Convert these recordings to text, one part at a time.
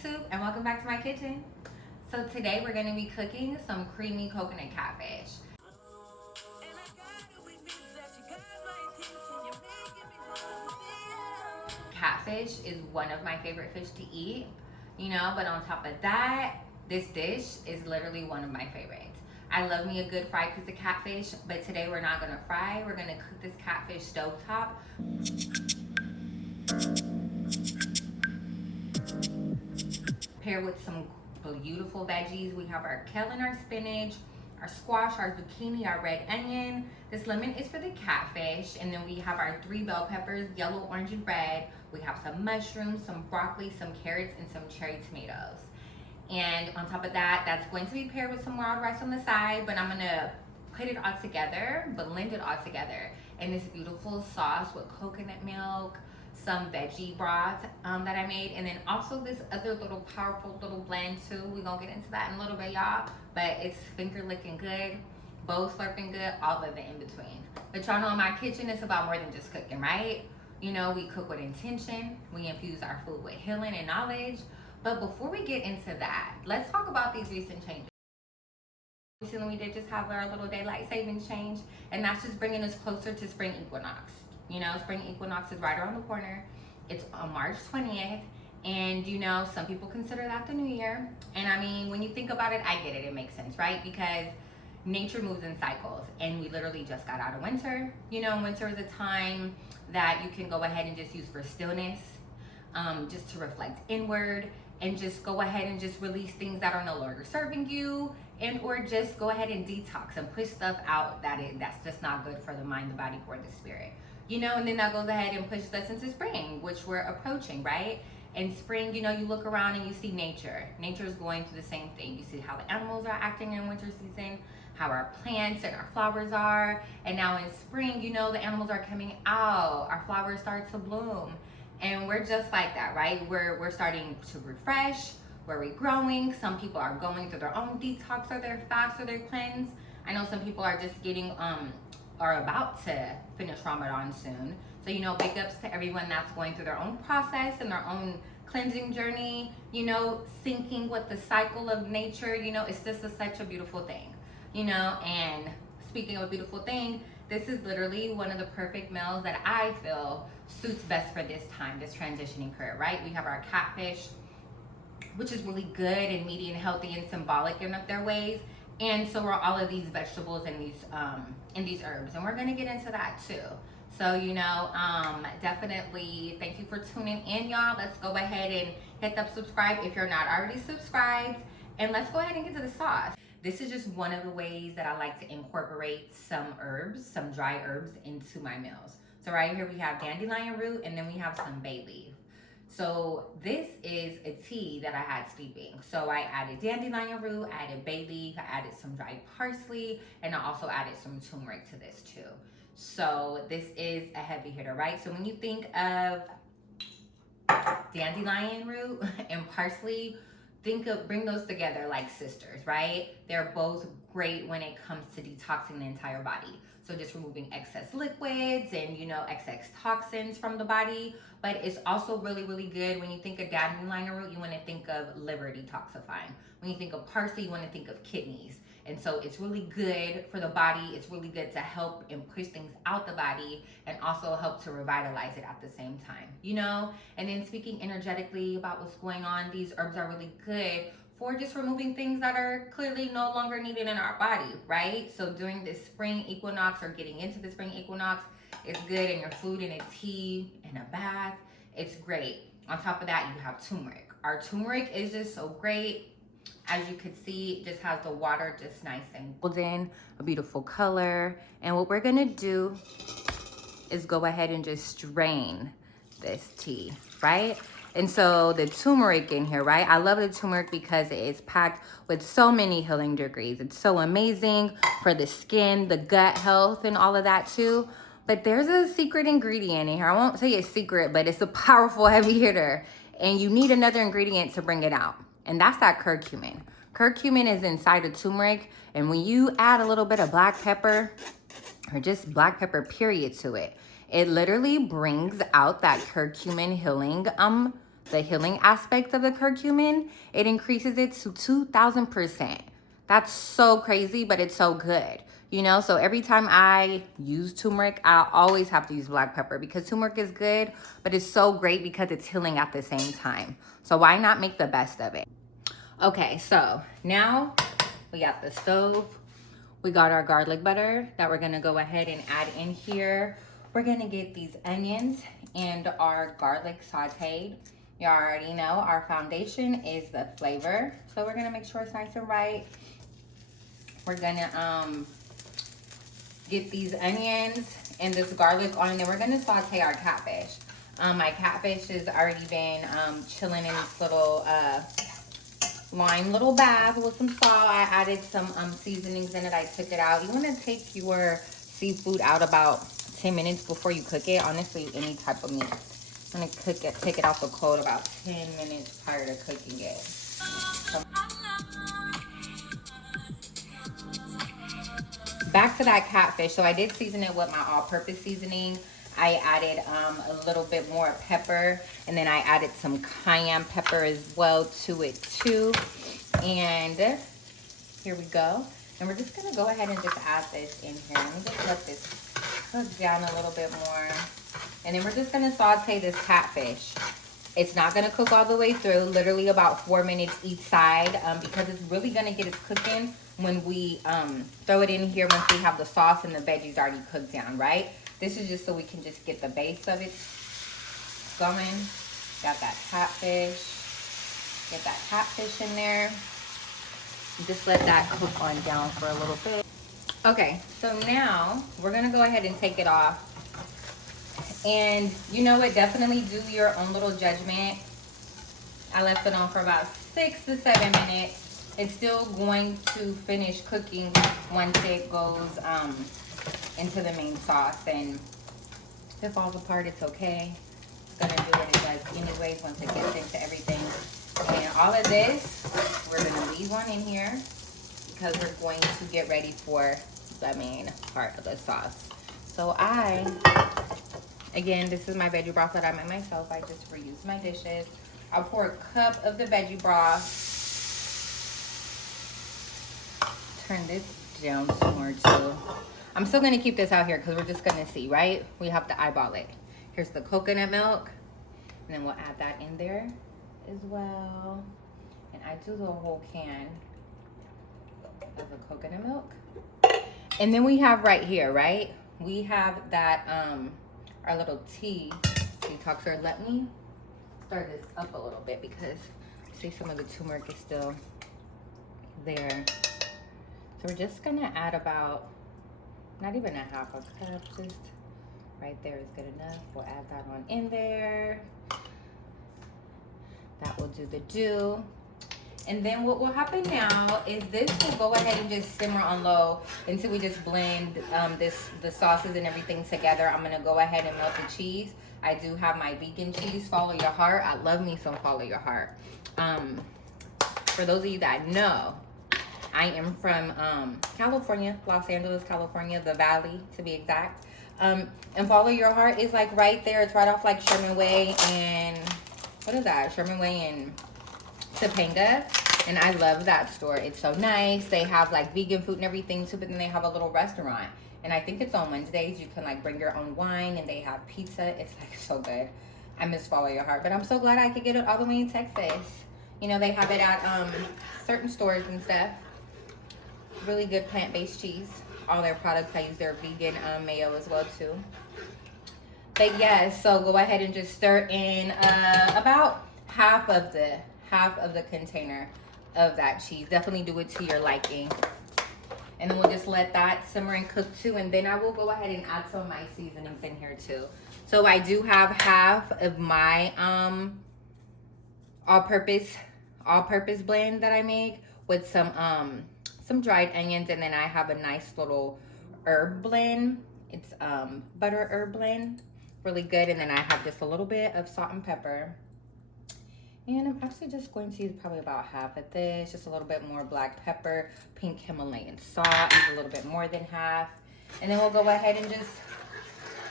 YouTube and welcome back to my kitchen. So today we're going to be cooking some creamy coconut catfish. Catfish is one of my favorite fish to eat, but on top of that, this dish is literally one of my favorites. I love me a good fried piece of catfish, but today we're not going to fry. We're going to cook this catfish stovetop. Pair with some beautiful veggies. We have our kale and our spinach, our squash, our zucchini, our red onion. This lemon is for the catfish. And then we have our 3 bell peppers, yellow, orange, and red. We have some mushrooms, some broccoli, some carrots, and some cherry tomatoes. And on top of that, that's going to be paired with some wild rice on the side, but I'm gonna put it all together, blend it all together in this beautiful sauce with coconut milk, some veggie broth that I made, and then also this other little powerful little blend too. We're gonna get into that in a little bit, y'all, but it's finger licking good, bowl slurping good, all of it in between. But y'all know in my kitchen, it's about more than just cooking, right? We cook with intention, we infuse our food with healing and knowledge. But before we get into that, let's talk about these recent changes. Recently, we did just have our little daylight savings change, and that's just bringing us closer to Spring Equinox. Spring Equinox is right around the corner. It's on March 20th, and some people consider that the new year. And I mean, when you think about it, I get it, it makes sense, right? Because nature moves in cycles, and we literally just got out of winter. Winter is a time that you can go ahead and just use for stillness, just to reflect inward, and just go ahead and just release things that are no longer serving you, and or just go ahead and detox and push stuff out that's just not good for the mind, the body, or the spirit. And then that goes ahead and pushes us into spring, which we're approaching, right? And spring, you look around and you see nature. Nature is going through the same thing. You see how the animals are acting in winter season, how our plants and our flowers are. And now in spring, the animals are coming out. Our flowers start to bloom. And we're just like that, right? We're starting to refresh, we're regrowing. Some people are going through their own detox or their fast or their cleanse. I know some people are just getting, are about to finish Ramadan soon. So, big ups to everyone that's going through their own process and their own cleansing journey, syncing with the cycle of nature. It's just such a beautiful thing, and speaking of a beautiful thing, this is literally one of the perfect meals that I feel suits best for this time, this transitioning period, right? We have our catfish, which is really good and meaty and healthy and symbolic in their ways. And so are all of these vegetables and these herbs. And we're gonna get into that too. So, definitely thank you for tuning in, y'all. Let's go ahead and hit that subscribe if you're not already subscribed. And let's go ahead and get to the sauce. This is just one of the ways that I like to incorporate some herbs, some dry herbs into my meals. So right here we have dandelion root, and then we have some bay leaf. So this is a tea that I had steeping. So I added dandelion root, I added bay leaf, I added some dried parsley, and I also added some turmeric to this too. So this is a heavy hitter, right? So when you think of dandelion root and parsley, bring those together like sisters, right? They're both great when it comes to detoxing the entire body. So just removing excess liquids and, excess toxins from the body. But it's also really, really good when you think of dandelion root, you want to think of liver detoxifying. When you think of parsley, you want to think of kidneys. And so it's really good for the body. It's really good to help and push things out the body and also help to revitalize it at the same time, And then speaking energetically about what's going on, these herbs are really good for just removing things that are clearly no longer needed in our body, right? So during this spring equinox or getting into the spring equinox, it's good in your food and a tea and a bath. It's great. On top of that, you have turmeric. Our turmeric is just so great. As you can see, it just has the water just nice and golden, a beautiful color. And what we're gonna do is go ahead and just strain this tea, right? And so the turmeric in here, right? I love the turmeric because it is packed with so many healing degrees. It's so amazing for the skin, the gut health, and all of that too. But there's a secret ingredient in here. I won't say it's secret, but it's a powerful heavy hitter. And you need another ingredient to bring it out. And that's that curcumin. Curcumin is inside the turmeric. And when you add a little bit of black pepper, or just black pepper period to it, it literally brings out that curcumin healing the healing aspect of the curcumin, it increases it to 2,000%. That's so crazy, but it's so good. You know, so every time I use turmeric, I always have to use black pepper because turmeric is good, but it's so great because it's healing at the same time. So why not make the best of it? Okay, so now we got the stove. We got our garlic butter that we're gonna go ahead and add in here. We're gonna get these onions and our garlic sauteed. You already know our foundation is the flavor. So we're gonna make sure it's nice and right. We're gonna get these onions and this garlic on, and then we're gonna saute our catfish. My catfish has already been chilling in this little lime little bath with some salt. I added some seasonings in it. I took it out. You want to take your seafood out about 10 minutes before you cook it. Honestly, any type of meat. I'm gonna cook it, take it off the cold about 10 minutes prior to cooking it. So, back to that catfish. So I did season it with my all-purpose seasoning. I added a little bit more pepper, and then I added some cayenne pepper as well to it too. And here we go. And we're just gonna go ahead and just add this in here. Let me just let this cook down a little bit more. And then we're just gonna saute this catfish. It's not gonna cook all the way through, literally about 4 minutes each side, because it's really gonna get its cooking when we throw it in here once we have the sauce and the veggies already cooked down, right? This is just so we can just get the base of it going. Got that catfish. Get that catfish in there. Just let that cook on down for a little bit. Okay, so now we're gonna go ahead and take it off. And you know what, definitely do your own little judgment. I left it on for about 6 to 7 minutes. It's still going to finish cooking once it goes into the main sauce. And if it falls apart, it's okay. It's gonna do what it does anyways once it gets into everything. And all of this, we're gonna leave one in here because we're going to get ready for the main part of the sauce. So again, this is my veggie broth that I made myself. I just reuse my dishes. I'll pour a cup of the veggie broth. Turn this down some more too. I'm still gonna keep this out here because we're just gonna see, right? We have to eyeball it. Here's the coconut milk, and then we'll add that in there as well. And I do the whole can of the coconut milk. And then we have right here, right? We have that, our little tea detoxer. Let me stir this up a little bit because I see some of the turmeric is still there. So we're just gonna add about, not even a half a cup, just right there is good enough. We'll add that on in there. That will do the do. And then what will happen now is this will go ahead and just simmer on low until we just blend the sauces and everything together. I'm gonna go ahead and melt the cheese. I do have my vegan cheese, Follow Your Heart. I love me some Follow Your Heart. For those of you that know, I am from California, Los Angeles, California, the Valley to be exact. And Follow Your Heart is like right there. It's right off like Sherman Way and, what is that? Sherman Way and Topanga. And I love that store. It's so nice. They have like vegan food and everything too, but then they have a little restaurant. And I think it's on Wednesdays. You can like bring your own wine and they have pizza. It's like so good. I miss Follow Your Heart, but I'm so glad I could get it all the way in Texas. You know, they have it at certain stores and stuff. Really good plant-based cheese. All their products, I use their vegan mayo as well too. But yes, so go ahead and just stir in about half of the container of that cheese. Definitely do it to your liking. And then we'll just let that simmer and cook too. And then I will go ahead and add some of my seasonings in here too. So I do have half of my all-purpose blend that I make with some dried onions, and then I have a nice little herb blend. It's butter herb blend, really good. And then I have just a little bit of salt and pepper. And I'm actually just going to use probably about half of this, just a little bit more black pepper, pink Himalayan salt, use a little bit more than half. And then we'll go ahead and just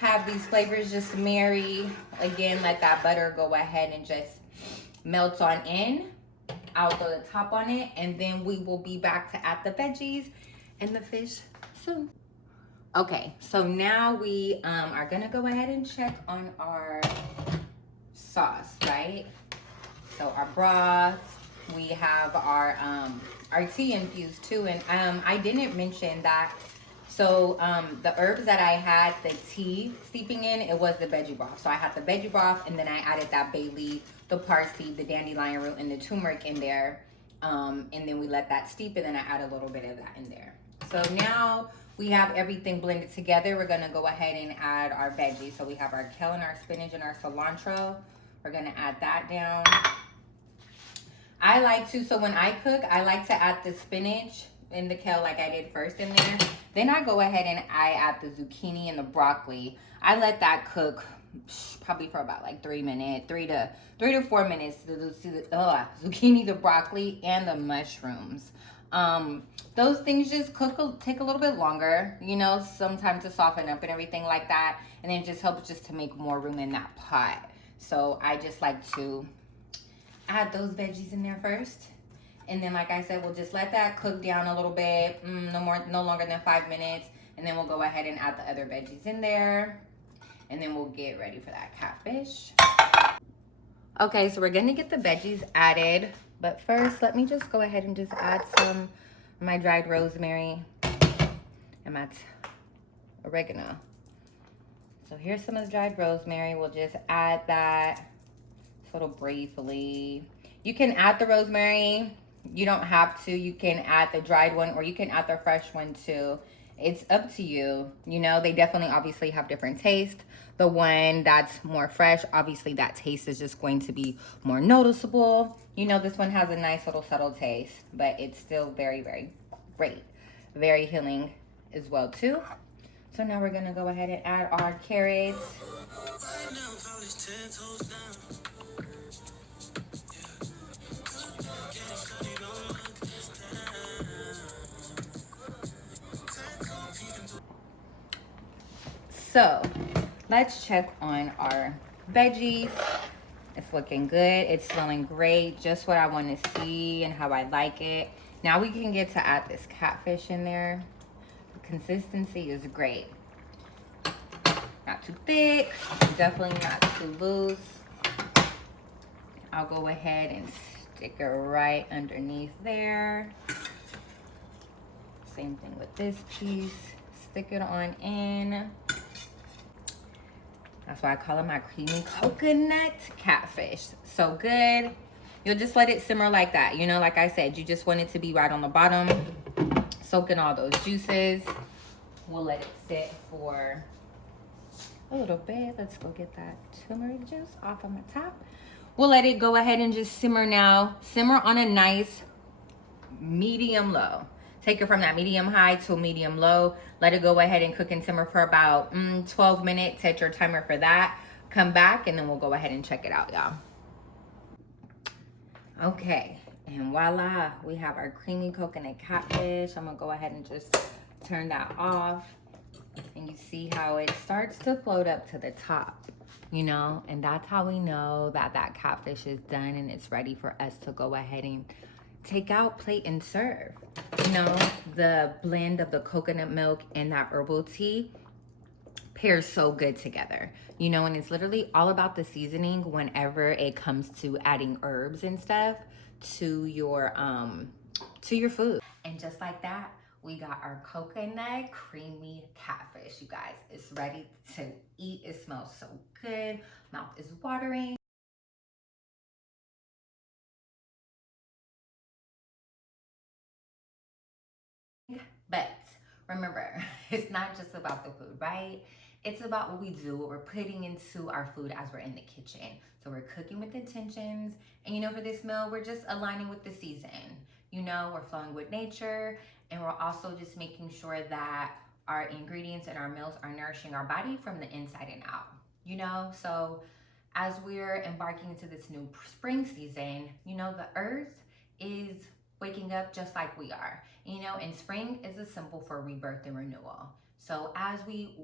have these flavors just marry. Again, let that butter go ahead and just melts on in. I'll throw the top on it, and then we will be back to add the veggies and the fish soon. Okay, so now we are gonna go ahead and check on our sauce, right? So our broth, we have our tea infused too, and I didn't mention that. So the herbs that I had the tea steeping in, it was the veggie broth. So I had the veggie broth, and then I added that bay leaf, the parsley, the dandelion root, and the turmeric in there. And then we let that steep, and then I add a little bit of that in there. So now we have everything blended together. We're gonna go ahead and add our veggies. So we have our kale and our spinach and our cilantro. We're gonna add that down. I like to, so when I cook, I like to add the spinach and the kale like I did first in there. Then I go ahead and I add the zucchini and the broccoli. I let that cook probably for about like 3 minutes, 3 to 4 minutes. The zucchini, the broccoli, and the mushrooms. Those things just take a little bit longer, you know, sometimes to soften up and everything like that. And then it just helps just to make more room in that pot. So I just like to add those veggies in there first. And then, like I said, we'll just let that cook down a little bit, no longer than 5 minutes. And then we'll go ahead and add the other veggies in there. And then we'll get ready for that catfish. Okay, so we're gonna get the veggies added. But first, let me just go ahead and just add some of my dried rosemary and my oregano. So here's some of the dried rosemary. We'll just add that sort of briefly. You can add the rosemary. You don't have to. You can add the dried one, or you can add the fresh one too. It's up to you. You know, they definitely obviously have different taste. The one that's more fresh, obviously that taste is just going to be more noticeable. You know, this one has a nice little subtle taste, but it's still very, very great. Very healing as well too. So now we're gonna go ahead and add our carrots. So let's check on our veggies. It's looking good. It's smelling great. Just what I want to see and how I like it. Now we can get to add this catfish in there. The consistency is great. Not too thick, definitely not too loose. I'll go ahead and stick it right underneath there. Same thing with this piece. Stick it on in. That's why I call it my creamy coconut catfish. So good. You'll just let it simmer like that. You know, like I said, you just want it to be right on the bottom, soaking all those juices. We'll let it sit for a little bit. Let's go get that turmeric juice off on the top. We'll let it go ahead and just simmer now. Simmer on a nice medium low. Take it from that medium high to a medium low. Let it go ahead and cook and simmer for about 12 minutes. Set your timer for that. Come back and then we'll go ahead and check it out, y'all. Okay, and voila, we have our creamy coconut catfish. I'm gonna go ahead and just turn that off. And you see how it starts to float up to the top, you know? And that's how we know that that catfish is done and it's ready for us to go ahead and take out, plate, and serve. You know, the blend of the coconut milk and that herbal tea pairs so good together. You know, and it's literally all about the seasoning whenever it comes to adding herbs and stuff to your food. And just like that, we got our coconut creamy catfish, you guys. It's ready to eat. It smells so good. Mouth is watering. But remember, it's not just about the food, right? It's about what we do, what we're putting into our food as we're in the kitchen. So we're cooking with intentions. And you know, for this meal, we're just aligning with the season. You know, we're flowing with nature. And we're also just making sure that our ingredients and our meals are nourishing our body from the inside and out. You know, so as we're embarking into this new spring season, you know, the earth is waking up just like we are. You know, and spring is a symbol for rebirth and renewal. So as we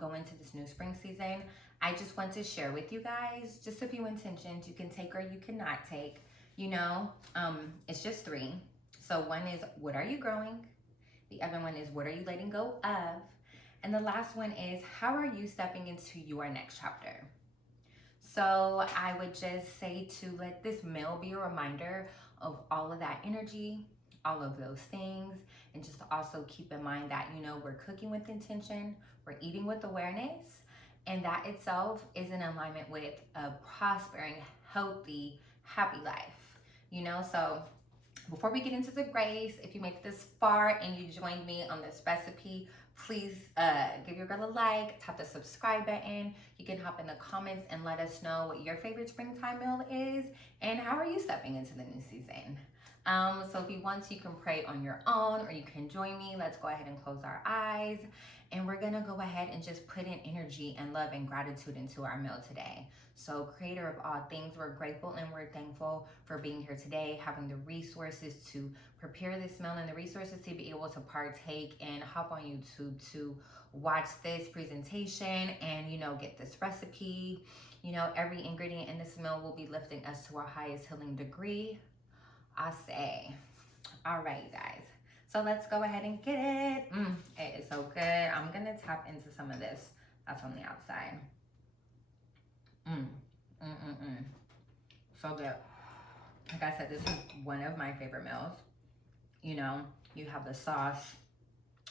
go into this new spring season, I just want to share with you guys just a few intentions you can take or you cannot take. You know, it's just 3. So one is, what are you growing? The other one is, what are you letting go of? And the last one is, how are you stepping into your next chapter? So I would just say to let this meal be a reminder of all of that energy, all of those things, and just to also keep in mind that, you know, we're cooking with intention, we're eating with awareness, and that itself is in alignment with a prospering, healthy, happy life, you know? So before we get into the grace, if you made it this far and you joined me on this recipe, please give your girl a like, tap the subscribe button. You can hop in the comments and let us know what your favorite springtime meal is and how are you stepping into the new season. So if you want to, you can pray on your own or you can join me. Let's go ahead and close our eyes. And we're gonna go ahead and just put in energy and love and gratitude into our meal today. So Creator of all things, we're grateful and we're thankful for being here today, having the resources to prepare this meal and the resources to be able to partake and hop on YouTube to watch this presentation and, you know, get this recipe. You know, every ingredient in this meal will be lifting us to our highest healing degree. I say, all right, you guys. So let's go ahead and get it. It is so good. I'm gonna tap into some of this. That's on the outside. So good. Like I said, this is one of my favorite meals. You know, you have the sauce,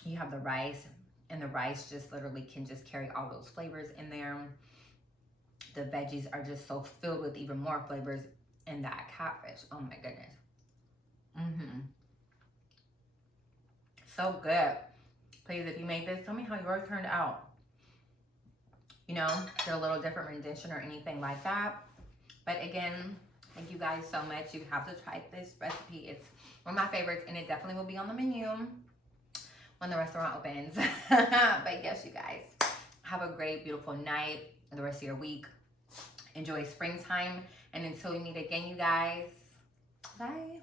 you have the rice, and the rice just literally can just carry all those flavors in there. The veggies are just so filled with even more flavors in that catfish. Oh my goodness. So good. Please, if you made this, tell me how yours turned out. You know, get a little different rendition or anything like that. But again, thank you guys so much. You have to try this recipe. It's one of my favorites, and it definitely will be on the menu when the restaurant opens. But yes, you guys, have a great, beautiful night and the rest of your week. Enjoy springtime. And until we meet again, you guys, bye.